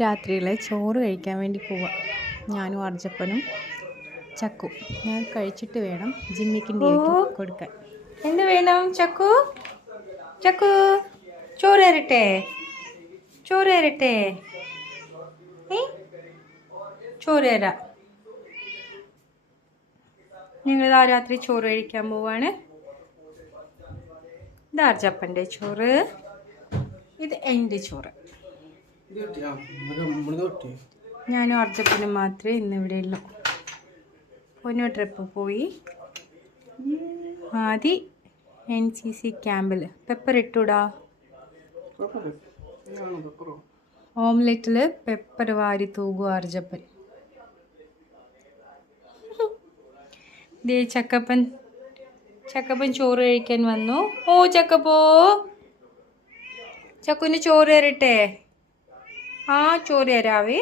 രാത്രിയിലെ ചോറ് കഴിക്കാൻ വേണ്ടി പോവാം. ഞാനും അർജപ്പനും ചക്കു. ഞാൻ കഴിച്ചിട്ട് വേണം ജിമ്മിക്കിൻ്റെ കൊടുക്കാൻ. എന്ത് വേണം ചക്കു? ചക്കു ചോറ് തരട്ടെ? ചോറ് തരട്ടെ? ചോറ് തരാം. ഞങ്ങൾ ആ രാത്രി ചോറ് കഴിക്കാൻ പോവാണ്. ഇത് അർജപ്പൻ്റെ ചോറ്, ഇത് എൻ്റെ ചോറ്. ഞാനും അർജപ്പനും മാത്രമേ ഇന്ന് ഇവിടെ ഉള്ളൂ. പൊന്നു ട്രിപ്പ് പോയി. ആദ്യം NCC ക്യാമ്പിൽ പെപ്പർ ഇട്ടൂടാ. ഓംലെറ്റിൽ പെപ്പർ വാരി തൂകുക അർജപ്പൻ. ദേ ചക്കപ്പൻ ചോറ് കഴിക്കാൻ വന്നു. ഓ ചക്കപ്പോ, ചക്കുവിന് ചോറ് തരട്ടെ? ആ ചോറ് തരാവേ.